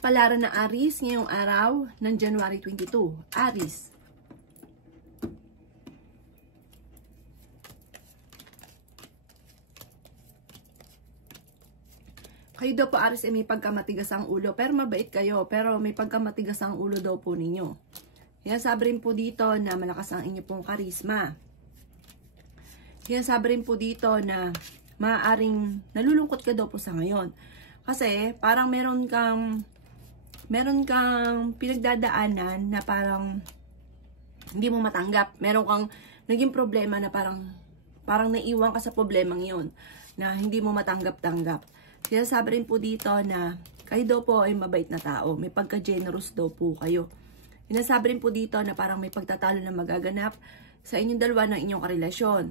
Kapalaran ng Aries ngayong araw ng January 22. Aries. Kayo daw po Aries ay may pagkamatigas ang ulo, pero mabait kayo, pero may pagkamatigas ang ulo daw po ninyo. Sinasabi rin po dito na malakas ang inyo pong karisma. Sinasabi rin po dito na maaaring nalulungkot ka daw po sa ngayon. Kasi parang meron kang pinagdadaanan na parang hindi mo matanggap. Meron kang naging problema na parang naiwan ka sa problemang yon na hindi mo matanggap-tanggap. Sinasabi rin po dito na kayo daw po ay mabait na tao. May pagka-generous daw po kayo. Sinasabi rin po dito na parang may pagtatalo na magaganap sa inyong dalawa ng inyong karelasyon.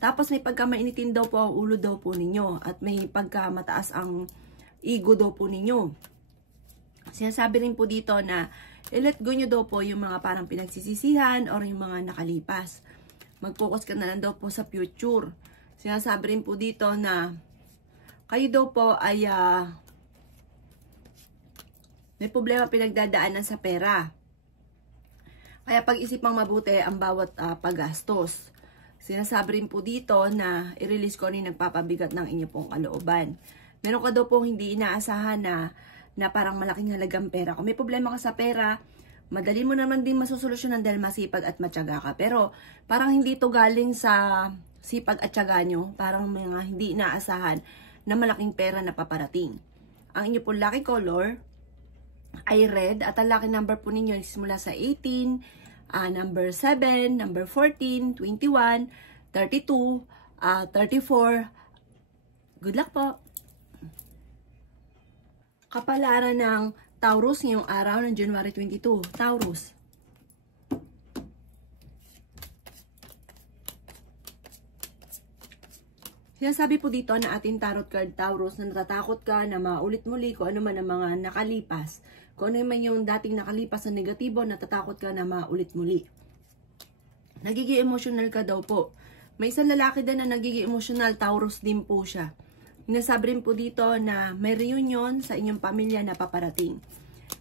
Tapos may pagka-mainitin daw po ang ulo daw po ninyo at may pagka-mataas ang ego daw po ninyo. Sinasabi rin po dito na i-let go nyo daw po yung mga parang pinagsisisihan or yung mga nakalipas. Mag-focus ka na lang daw po sa future. Sinasabi rin po dito na kayo daw po ay may problema pinagdadaanan sa pera. Kaya pag-isipang mabuti ang bawat paggastos. Sinasabi rin po dito na i-release ko yung nagpapabigat ng inyo pong kalooban. Meron ka daw pong hindi inaasahan na parang malaking halagang pera. Kung may problema ka sa pera, madali mo naman din masusolusyonan dahil masipag at matyaga ka. Pero parang hindi to galing sa sipag at tyaga nyo. Parang mga hindi inaasahan na malaking pera na paparating. Ang inyo pong lucky color ay red at ang lucky number po ninyo is mula sa 18, number 7, number 14, 21, 32, 34. Good luck po! Kapalaran ng Taurus ngayong araw ng January 22. Taurus. Sinasabi po dito na ating tarot card Taurus na natatakot ka na maulit muli kung ano man ang mga nakalipas. Kung ano man yung dating nakalipas na negatibo, natatakot ka na maulit muli. Nagiging emotional ka daw po. May isang lalaki din na nagiging emotional, Taurus din po siya. Sinasabi rin po dito na may reunion sa inyong pamilya na paparating.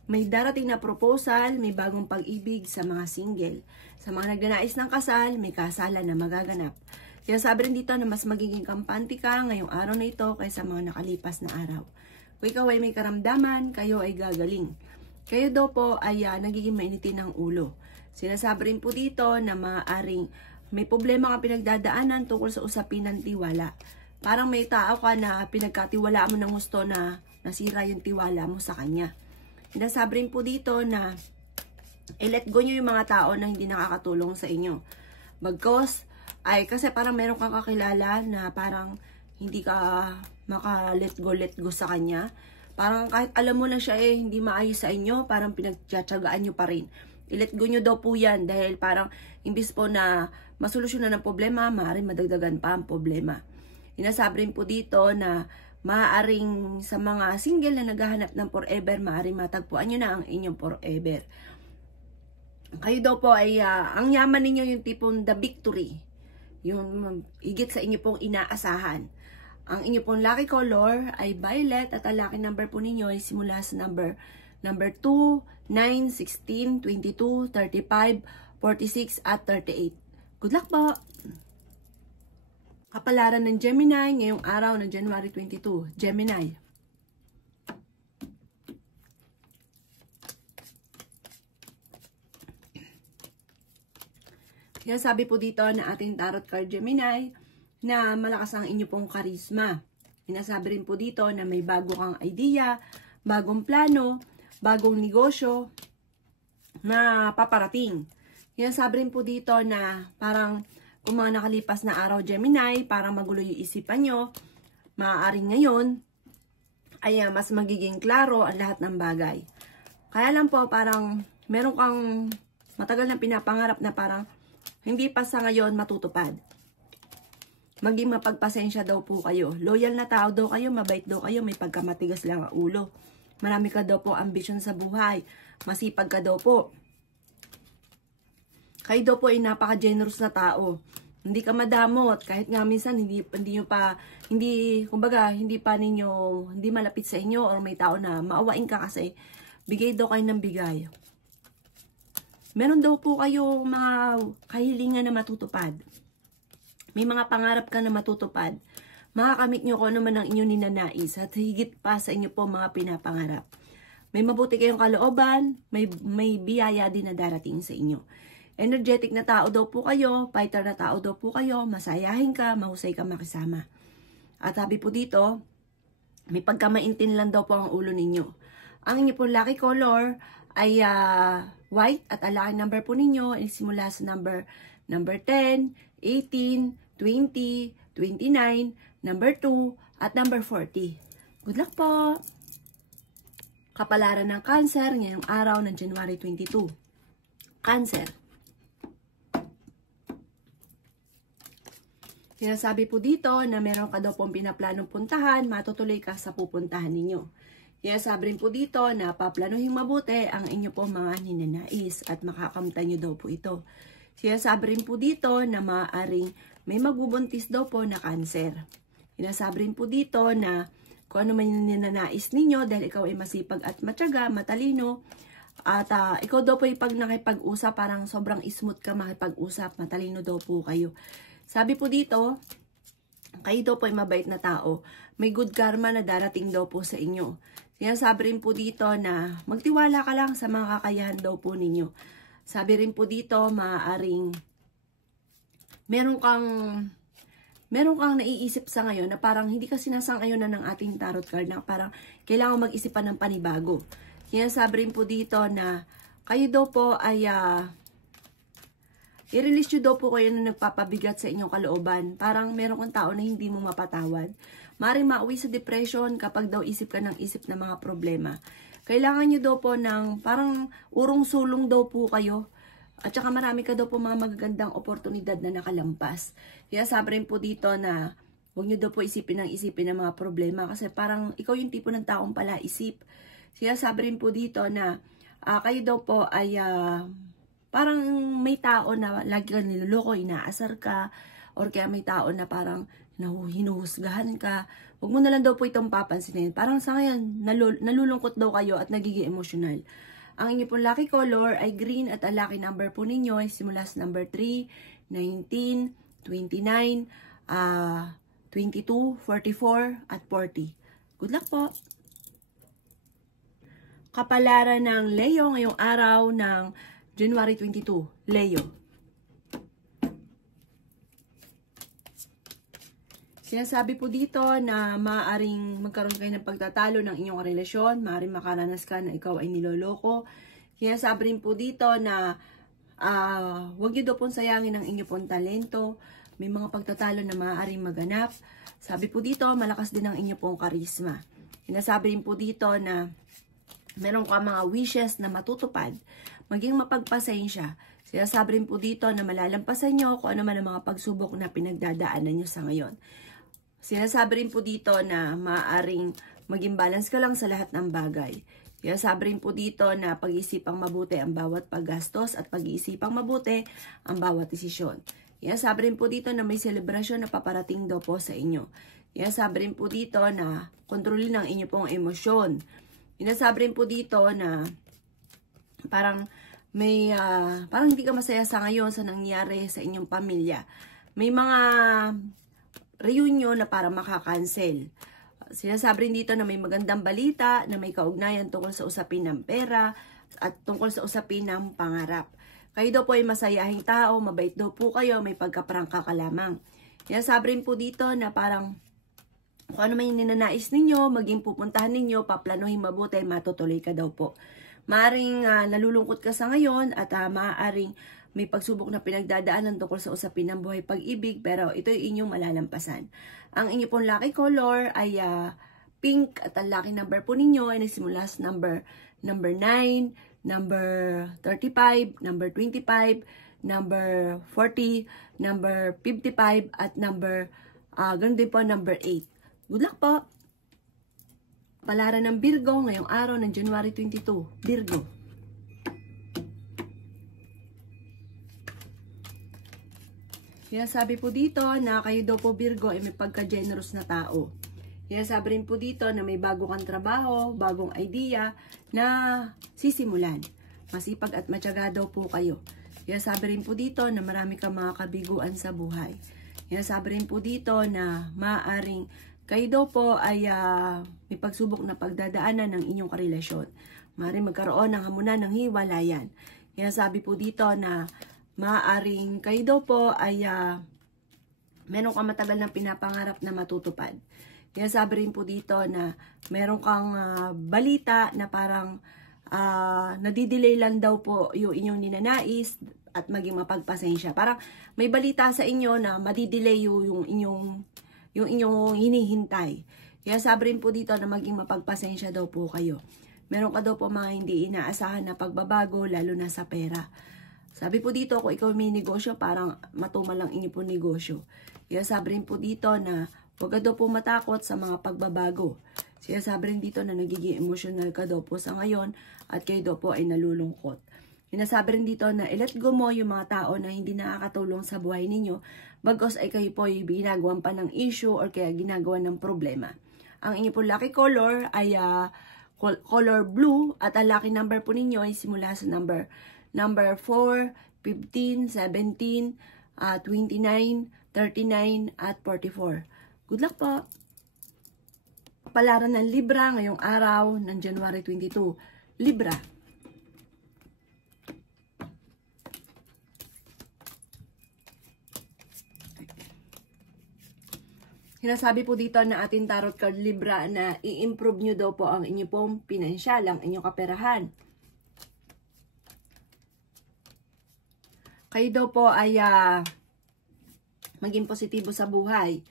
May darating na proposal, may bagong pag-ibig sa mga single. Sa mga nagnanais ng kasal, may kasalan na magaganap. Sinasabi rin dito na mas magiging kampante ka ngayong araw na ito kaysa mga nakalipas na araw. Kung ikaw ay may karamdaman, kayo ay gagaling. Kayo daw po ay nagiging mainitin ng ulo. Sinasabi rin po dito na maaaring may problema ka pinagdadaanan tungkol sa usapin ng tiwala. Parang may tao ka na pinagkatiwalaan mo ng gusto na nasira yung tiwala mo sa kanya. Sinasabi rin po dito na i-let go nyo yung mga tao na hindi nakakatulong sa inyo. Bagkos, ay kasi parang meron kang kakilala na parang hindi ka maka-let go sa kanya. Parang kahit alam mo na siya hindi maayos sa inyo, parang pinagtsatsagaan nyo pa rin. I-let go nyo daw po yan dahil parang imbis po na masolusyonan ng problema, maaaring madagdagan pa ang problema. Sinasabi rin po dito na maaaring sa mga single na naghahanap ng forever, maaaring matagpuan nyo na ang inyong forever. Kayo daw po ay ang yaman ninyo yung tipong the victory. Yung higit sa inyo pong inaasahan. Ang inyo pong lucky color ay violet at ang lucky number po ninyo ay simula sa number 2, 9, 16, 22, 35, 46 at 38. Good luck po! Kapalaran ng Gemini ngayong araw ng January 22. Gemini. Sabi po dito na ating tarot card Gemini na malakas ang inyo pong karisma. Sinasabi rin po dito na may bago kang idea, bagong plano, bagong negosyo na paparating. Sinasabi rin po dito na parang kung mga nakalipas na araw Gemini, parang magulo yung isipan nyo, maaaring ngayon ay mas magiging klaro ang lahat ng bagay. Kaya lang po parang meron kang matagal na pinapangarap na parang hindi pa sa ngayon matutupad. Maging mapagpasensya daw po kayo. Loyal na tao daw kayo, mabait daw kayo, may pagkamatigas lang ang ulo. Marami ka daw po ambisyon sa buhay. Masipag ka daw po. Kayo daw po ay napaka-generous na tao. Hindi ka madamot. Kahit nga minsan hindi malapit sa inyo or may tao na maawain ka kasi Bigay daw kayo ng bigay. Meron daw po kayong mga kahilingan na matutupad. May mga pangarap ka na matutupad. Makakamit nyo kung ano man ang inyong ninanais at higit pa sa inyo po mga pinapangarap. May mabuti kayong kalooban, may biyaya din na darating sa inyo. Energetic na tao daw po kayo, fighter na tao daw po kayo, masayahin ka, mahusay ka makisama. At sabi po dito, may pagkamaintin lang daw po ang ulo ninyo. Ang inyo po lucky color ay white at ang lucky number po ninyo ay simula sa number 10, 18, 20, 29, number 2, at number 40. Good luck po! Kapalaran ng Cancer ngayong araw ng January 22. Cancer. Sinasabi po dito na meron ka daw pong pinaplanong puntahan, matutuloy ka sa pupuntahan ninyo. Sinasabi rin po dito na paplanuhin mabuti ang inyo pong mga ninanais at makakamtan nyo daw po ito. Sinasabi rin po dito na maaaring may magbubuntis daw po na Cancer. Sinasabi rin po dito na kung ano man yung ninanais ninyo dahil ikaw ay masipag at matyaga, matalino, at ikaw daw po ay pag nakipag-usap, parang sobrang smooth ka makipag-usap, matalino daw po kayo. Sabi po dito, kayo daw po ay mabait na tao, may good karma na darating daw po sa inyo. Sinasabi rin po dito na magtiwala ka lang sa mga kakayahan daw po ninyo. Sabi rin po dito, maaaring meron kang naiisip sa ngayon na parang hindi ka sinasang-ayon na ng ating tarot card na parang kailangan mag-isipan ng panibago. Sinasabi rin po dito na kayo daw po ay i-release nyo daw po kayo na nagpapabigat sa inyong kalooban. Parang meron kang tao na hindi mo mapatawad. Maring mauwi sa depression kapag daw isip ka ng isip ng mga problema. Kailangan nyo daw po ng parang urong-sulong daw po kayo. At saka marami ka daw po mga magagandang oportunidad na nakalampas. Kaya sabi rin po dito na huwag nyo daw po isipin ng mga problema kasi parang ikaw yung tipo ng taong palaisip. Kaya sabi rin po dito na kayo daw po ay parang may tao na lagi ka niloloko, inaasar ka, or kaya may tao na parang hinuhusgahan ka. Huwag mo na lang daw po itong papansinin. Parang sa ngayon, nalulungkot daw kayo at nagiging emosyonal. Ang inyo pong lucky color ay green at ang lucky number po ninyo ay simula sa number 3, 19, 29, 22, 44, at 40. Good luck po! Kapalaran ng Leo ngayong araw ng January 22. Leo. Sinasabi po dito na maaaring magkaroon kayo ng pagtatalo ng inyong relasyon, maaaring makaranas ka na ikaw ay niloloko. Sinasabi rin po dito na huwag nyo daw pong sayangin ang inyong pong talento, may mga pagtatalo na maaaring maganap. Sabi po dito, malakas din ang inyong pong karisma. Sinasabi rin po dito na meron ka mga wishes na matutupad, maging mapagpasensya. Sinasabi rin po dito na malalampasan nyo kung ano man ang mga pagsubok na pinagdadaanan nyo sa ngayon. Sinasabi rin po dito na maaaring maging balance ka lang sa lahat ng bagay. Sinasabi rin po dito na pag-iisipang mabuti ang bawat paggastos at pag-iisipang mabuti ang bawat desisyon. Sinasabi rin po dito na may selebrasyon na paparating daw po sa inyo. Sinasabi rin po dito na kontrolin ang inyo pong emosyon. Sinasabi rin po dito na parang parang hindi ka masaya sa ngayon sa nangyari sa inyong pamilya. May mga reunion na para makakancel. Sinasabi rin dito na may magandang balita na may kaugnayan tungkol sa usapin ng pera at tungkol sa usapin ng pangarap. Kayo daw po ay masayahing tao, mabait daw po kayo, may pagkaprangka ka lamang. Sinasabi rin po dito na parang kung ano man yung ninanais ninyo, maging pupuntahan ninyo, paplanuhin mabuti, matutuloy ka daw po. Maaring nalulungkot ka sa ngayon at maaring may pagsubok na pinagdadaanan tungkol sa usapin ng buhay pag-ibig, pero ito yung inyong malalampasan. Ang inyo pong lucky color ay pink at ang lucky number po ninyo ay nagsimula sa number 9, number 35, number 25, number 40, number 55, at ganun din po number 8. Good luck po! Palaran ng Virgo ngayong araw ng January 22. Virgo. Sinasabi po dito na kayo daw po Virgo ay may pagka-generous na tao. Sinasabi rin po dito na may bago kang trabaho, bagong idea. na sisimulan. Masipag at matyaga daw po kayo. Kaya sabi rin po dito na marami kang mga kabiguan sa buhay. Kaya sabi rin po dito na maaaring kayo daw po ay may pagsubok na pagdadaanan ng inyong karelasyon. Maaaring magkaroon ng hamunan ng hiwalayan. Kaya sabi po dito na maaaring kayo daw po ay meron kang matagal na pinapangarap na matutupad. Kaya sabi rin po dito na meron kang balita na parang nadidelay lang daw po yung inyong ninanais at maging mapagpasensya. Parang may balita sa inyo na madidelay yung inyong hinihintay. Kaya sabi rin po dito na maging mapagpasensya daw po kayo. Meron ka daw po mga hindi inaasahan na pagbabago, lalo na sa pera. Sabi po dito, kung ikaw may negosyo, parang matumal lang inyo po negosyo. Kaya sabi rin po dito na huwag ka daw po matakot sa mga pagbabago. Kaya sabi rin dito na nagiging emotional ka daw po sa ngayon at kayo daw po ay nalulungkot. Sinasabi rin dito na i-let go mo yung mga tao na hindi nakakatulong sa buhay ninyo, bagos ay kayo po ay ginagawan pa ng issue or kaya ginagawa ng problema. Ang inyo po lucky color ay color blue at ang lucky number po ninyo ay simula sa number 4, 15, 17, 29, 39 at 44. Good luck po! Palaran ng Libra ngayong araw ng January 22. Libra. Sinasabi po dito na ating tarot card Libra na i-improve nyo daw po ang inyo pong pinansyal, ang inyong kaperahan. Kayo daw po ay maging positibo sa buhay.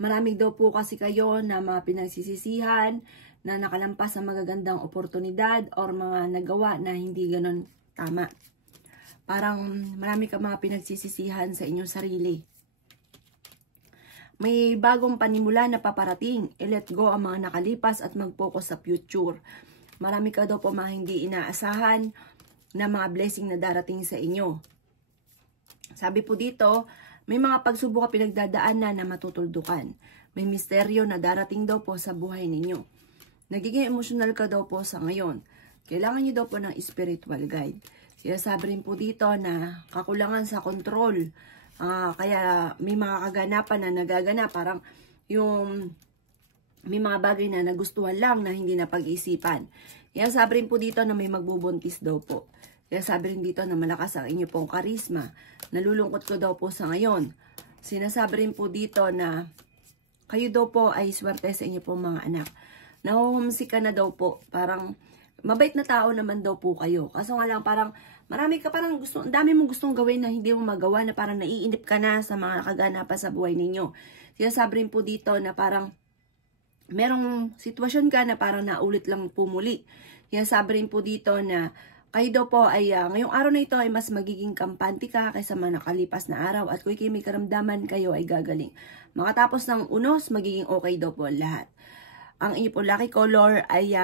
Maraming daw po kasi kayo na mga pinagsisisihan, na nakalampas sa magagandang oportunidad or mga nagawa na hindi ganon tama. Parang marami ka mga pinagsisisihan sa inyong sarili. May bagong panimula na paparating. I-let go ang mga nakalipas at mag-focus sa future. Marami ka daw po mga hindi inaasahan na mga blessing na darating sa inyo. Sabi po dito, may mga pagsubok ka pinagdadaanan na matutuldukan. May misteryo na darating daw po sa buhay ninyo. Nagiging emotional ka daw po sa ngayon. Kailangan nyo daw po ng spiritual guide. Kaya sabi rin po dito na kakulangan sa control. Kaya may mga kaganapan na nagaganap. Parang yung may mga bagay na nagustuhan lang na hindi na pag-isipan. Kaya sabi rin po dito na may magbubuntis daw po. Kaya sabi rin dito na malakas ang inyo pong karisma. Nalulungkot ko daw po sa ngayon. Sinasabi rin po dito na kayo daw po ay swerte sa inyo pong mga anak. Nahuhumsik ka na daw po. Parang mabait na tao naman daw po kayo. Kaso nga lang parang marami ka parang gusto, ang dami mong gustong gawin na hindi mo magawa, na parang naiinip ka na sa mga kaganapan sa buhay ninyo. Sinasabi rin po dito na parang merong sitwasyon ka na parang naulit lang pumuli. Sinasabi rin po dito na kayo daw po ay ngayong araw na ito ay mas magiging kampante ka kaysa mga nakalipas na araw, at kung may karamdaman kayo ay gagaling. Makatapos ng unos, magiging okay daw po lahat. Ang inyo po lucky color ay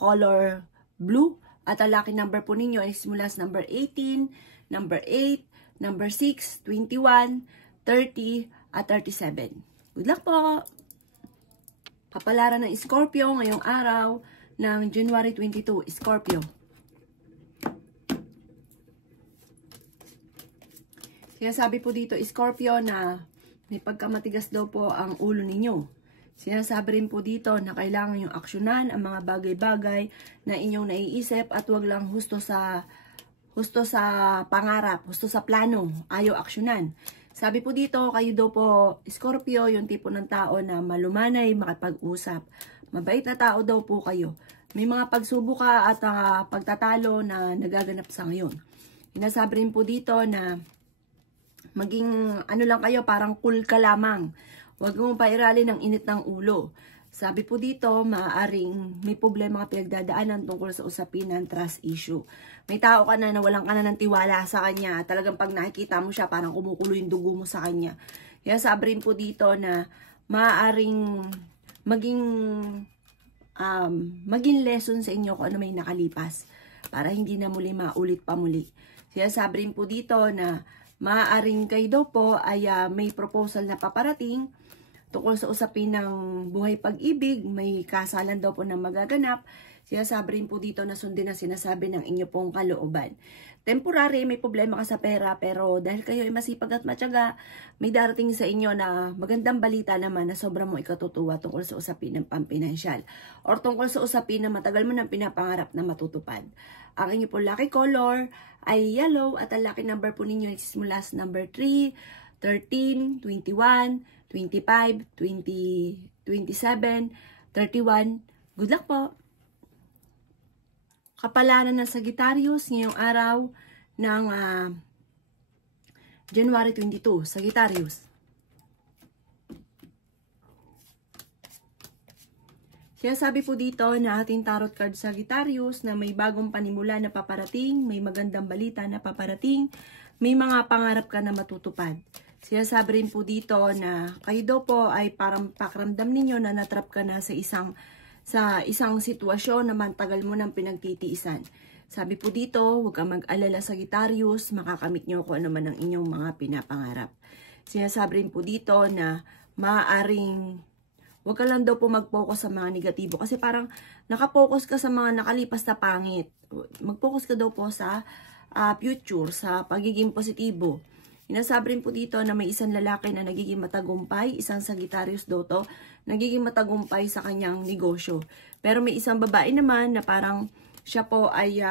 color blue. At ang lucky number po ninyo ay simula sa number 18, number 8, number 6, 21, 30, at 37. Good luck po! Kapalaran ng Scorpio ngayong araw ng January 22, Scorpio. Kaya sabi po dito, Scorpio, na may pagkamatigas daw po ang ulo ninyo. Sinasabi rin po dito na kailangan yung aksyonan ang mga bagay-bagay na inyong naiisip at wag lang husto sa pangarap, husto sa plano, ayaw aksyonan. Sabi po dito, kayo daw po, Scorpio, yung tipo ng tao na malumanay, makipag-usap. Mabait na tao daw po kayo. May mga pagsubok ka at pagtatalo na nagaganap sa ngayon. Sinasabi rin po dito na maging ano lang kayo, parang cool ka lamang. Huwag mong pairali ng init ng ulo. Sabi po dito, maaaring may problema ka pinagdadaanan tungkol sa usapin ng trust issue. May tao ka na walang ka na ng tiwala sa kanya. Talagang pag nakikita mo siya, parang kumukulo yung dugo mo sa kanya. Kaya sabi rin po dito na maaaring maging lesson sa inyo kung ano may nakalipas, para hindi na muli maulit pa muli. Kaya sabi rin po dito na maaaring kayo daw po ay may proposal na paparating tungkol sa usapin ng buhay pag-ibig, may kasalan daw po na magaganap. Sinasabi rin po dito na sundin ang sinasabi ng inyo pong kalooban. Temporary, may problema ka sa pera, pero dahil kayo ay masipag at matyaga, may darating sa inyo na magandang balita naman na sobrang mo ikatutuwa tungkol sa usapin ng pampinansyal or tungkol sa usapin na matagal mo nang pinapangarap na matutupad. Ang inyo pong lucky color ay yellow at ang lucky number po ninyo ay simula sa number 3, 13, 21, 25, 20, 27, 31. Good luck po! Kapalaran ng Sagittarius ngayong araw ng January 22. Sagittarius. Sinasabi po dito na ating tarot card Sagittarius na may bagong panimula na paparating, may magandang balita na paparating, may mga pangarap ka na matutupad. Sinasabi rin po dito na kayo daw po ay parang pakiramdam ninyo na natrap ka na sa isang sitwasyon na mantagal mo nang pinagtitiisan. Sabi po dito, huwag kang mag-alala Sagittarius, makakamit nyo kung ano man ang inyong mga pinapangarap. Sinasabi rin po dito na maaaring huwag ka lang daw po mag-focus sa mga negatibo kasi parang nakapokus ka sa mga nakalipas na pangit. Mag-focus ka daw po sa future, sa pagiging positibo. Sinasabi rin po dito na may isang lalaki na nagiging matagumpay, isang Sagittarius daw to, nagiging matagumpay sa kanyang negosyo. Pero may isang babae naman na parang siya po ay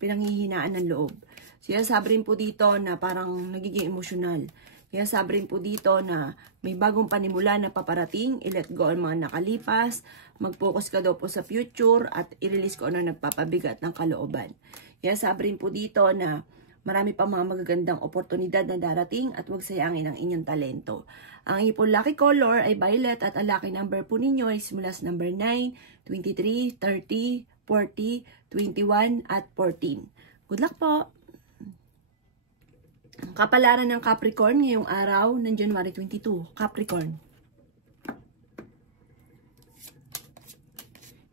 pinanghihinaan ng loob. Sinasabi rin po dito na parang nagiging emosyonal. Sinasabi rin po dito na may bagong panimula na paparating, i-let go ang mga nakalipas, mag-focus ka daw po sa future at i-release ko ano nagpapabigat ng kalooban. Sinasabi rin po dito na marami pang mga magagandang oportunidad na darating at huwag sayangin ang inyong talento. Ang inyong lucky color ay violet at ang lucky number po ninyo ay simula sa number 9, 23, 30, 40, 21 at 14. Good luck po! Kapalaran ng Capricorn ngayong araw ng January 22. Capricorn.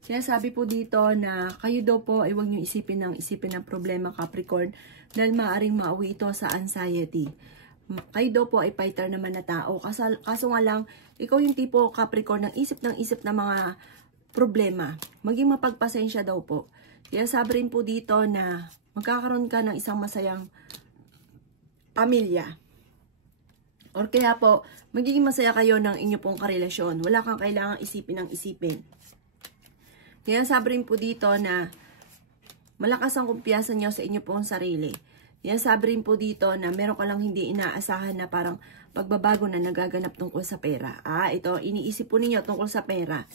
Sinasabi po dito na kayo daw po ay huwag nyo isipin ng problema Capricorn dahil maaaring mauwi ito sa anxiety. Kayo daw po ay fighter naman na tao. Kaso nga lang, ikaw yung tipo Capricorn ng isip ng mga problema. Maging mapagpasensya daw po. Kaya sabi rin po dito na magkakaroon ka ng isang masayang pamilya. Or kaya po, magiging masaya kayo ng inyo pong karelasyon. Wala kang kailangang isipin ng isipin. Kaya sabi rin po dito na malakas ang kumpiyansa niyo sa inyo pong sarili. Yan sabi rin po dito na meron ka lang hindi inaasahan na parang pagbabago na nagaganap tungkol sa pera. Ito, iniisip po ninyo tungkol sa pera.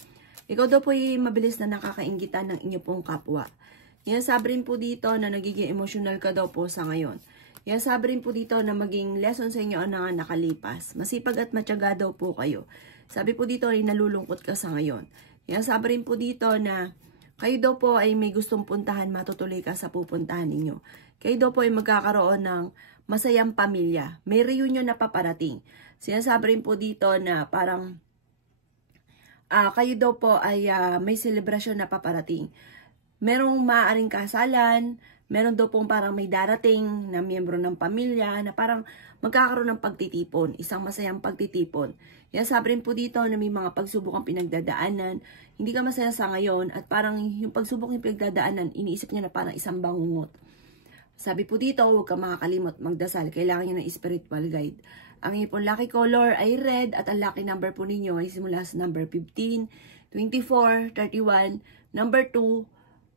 Ikaw daw po ay mabilis na nakakainggitan ng inyo pong kapwa. Yan sabi rin po dito na nagiging emotional ka daw po sa ngayon. Yan sabi rin po dito na maging lesson sa inyo ang nakalipas. Masipag at matyaga daw po kayo. Sabi po dito ay nalulungkot ka sa ngayon. Yan sabi rin po dito na kayo daw po ay may gustong puntahan, matutuloy ka sa pupuntahan ninyo. Kayo daw po ay magkakaroon ng masayang pamilya. May reunion na paparating. Sinasabi rin po dito na parang kayo daw po ay may celebration na paparating. Merong maaaring kasalan, meron daw pong parang may darating na miyembro ng pamilya na parang magkakaroon ng pagtitipon, isang masayang pagtitipon. Yan sabi rin po dito na may mga pagsubok ang pinagdadaanan, hindi ka masaya sa ngayon at parang yung pagsubok yung pinagdadaanan, iniisip niya na parang isang bangungot. Sabi po dito, huwag ka makakalimot magdasal, kailangan niyo ng spiritual guide. Ang inyong lucky color ay red at ang lucky number po ninyo ay simula sa number 15, 24, 31, number 2,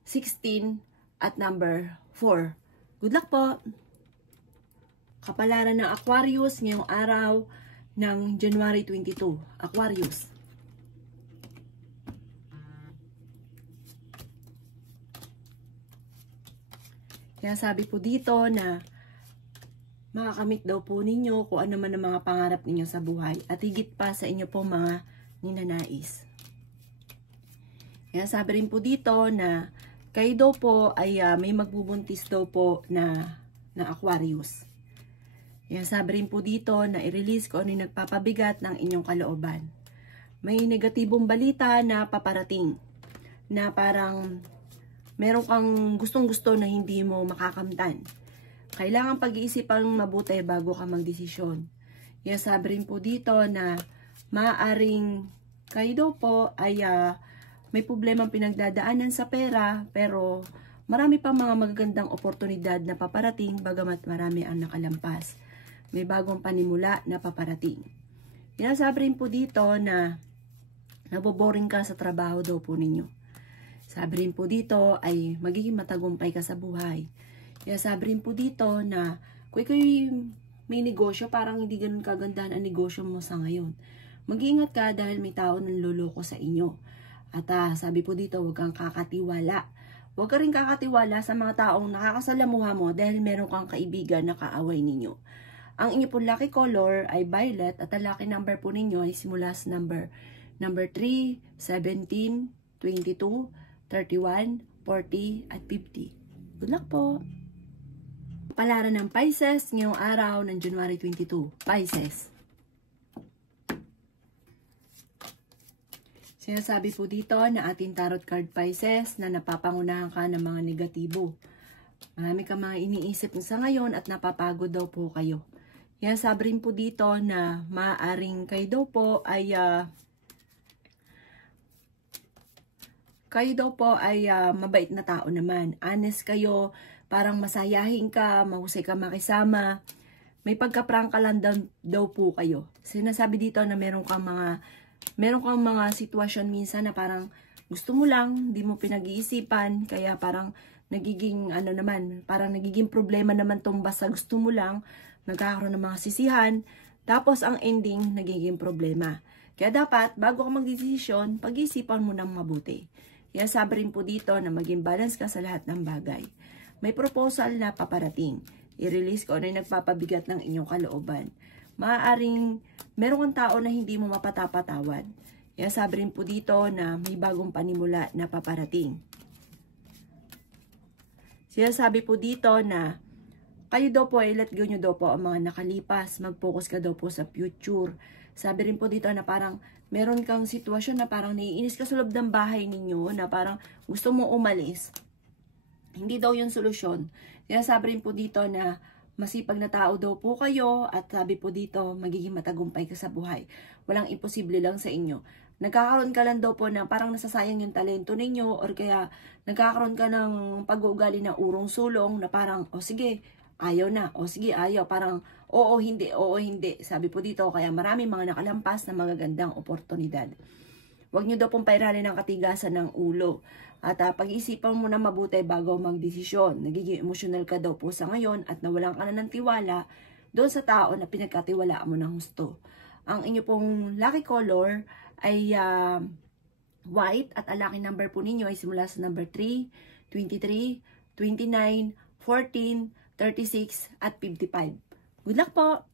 16, at number 4. Good luck po! Kapalaran ng Aquarius ngayong araw ng January 22. Aquarius. Kaya sabi po dito na makakamit daw po ninyo kung ano man ang mga pangarap ninyo sa buhay at higit pa sa inyo pong mga ninanais. Kaya sabi rin po dito na kayo daw po ay may magbubuntis daw po na Aquarius. Yan sabi rin po dito na i-release kung ano yung nagpapabigat ng inyong kalooban. May negatibong balita na paparating na parang meron kang gustong-gusto na hindi mo makakamtan. Kailangan pag-iisipan mabuti bago ka magdesisyon. Yan sabi rin po dito na maaaring kayo daw po ay may problemang pinagdadaanan sa pera, pero marami pang mga magagandang oportunidad na paparating bagamat marami ang nakalampas. May bagong panimula na paparating. Sinasabi rin po dito na naboboring ka sa trabaho daw po ninyo. Sabi rin po dito ay magiging matagumpay ka sa buhay. Sabi rin po dito na kung may negosyo, parang hindi ganun kagandahan ang negosyo mo sa ngayon. Mag-iingat ka dahil may tao nang loloko sa inyo. At sabi po dito, huwag kang kakatiwala. Huwag ka rin kakatiwala sa mga taong nakakasalamuha mo dahil meron kang kaibigan na kaaway ninyo. Ang inyo pong lucky color ay violet at ang lucky number po ninyo ay simula sa number 3, 17, 22, 31, 40, at 50. Good luck po! Palaran ng Pisces ngayong araw ng January 22. Pisces. Sinasabi po dito na ating tarot card Pisces na napapangunahan ka ng mga negatibo. Marami ka mga iniisip sa ngayon at napapagod daw po kayo. Sabi rin po dito na maaaring kayo daw po ay mabait na tao naman. Honest kayo, parang masayahin ka, mahusay ka makisama. May pagka-prangka lang daw po kayo. Sinasabi dito na meron kang mga sitwasyon minsan na parang gusto mo lang, hindi mo pinag-iisipan, kaya parang nagiging parang nagiging problema naman tong basta gusto mo lang, nagkakaroon ng mga sisihan, tapos ang ending nagiging problema. Kaya dapat bago ka magdesisyon, pag-iisipan mo ng mabuti. Sabi rin po dito na maging balance ka sa lahat ng bagay. May proposal na paparating. I-release ko na yung nagpapabigat ng inyong kalooban. Maaaring meron kang tao na hindi mo mapatapatawad. Sabi rin po dito na may bagong panimula na paparating. Sabi po dito na kayo daw po, let go nyo daw po ang mga nakalipas. Mag-focus ka daw po sa future. Sabi rin po dito na parang meron kang sitwasyon na parang naiinis ka sa loob ng bahay ninyo na parang gusto mo umalis. Hindi daw yung solusyon. Sabi rin po dito na masipag na tao daw po kayo at sabi po dito, magiging matagumpay ka sa buhay. Walang imposible lang sa inyo. Nagkakaroon ka lang daw po na parang nasasayang yung talento ninyo or kaya nagkakaroon ka ng pag-uugali na urong-sulong na parang, o sige, ayaw na, o sige, ayaw, parang, oo, hindi. Sabi po dito, kaya marami mga nakalampas na magagandang oportunidad. Huwag nyo daw pong pairalin ng katigasan ng ulo. At pag-iisipan mo na mabuti bago magdesisyon. Nagiging emosyonal ka daw po sa ngayon at nawalan ka na ng tiwala doon sa tao na pinagkatiwalaan mo ng gusto. Ang inyo pong lucky color ay white at ang lucky number po ninyo ay simula sa number 3, 23, 29, 14, 36 at 55. Good luck po!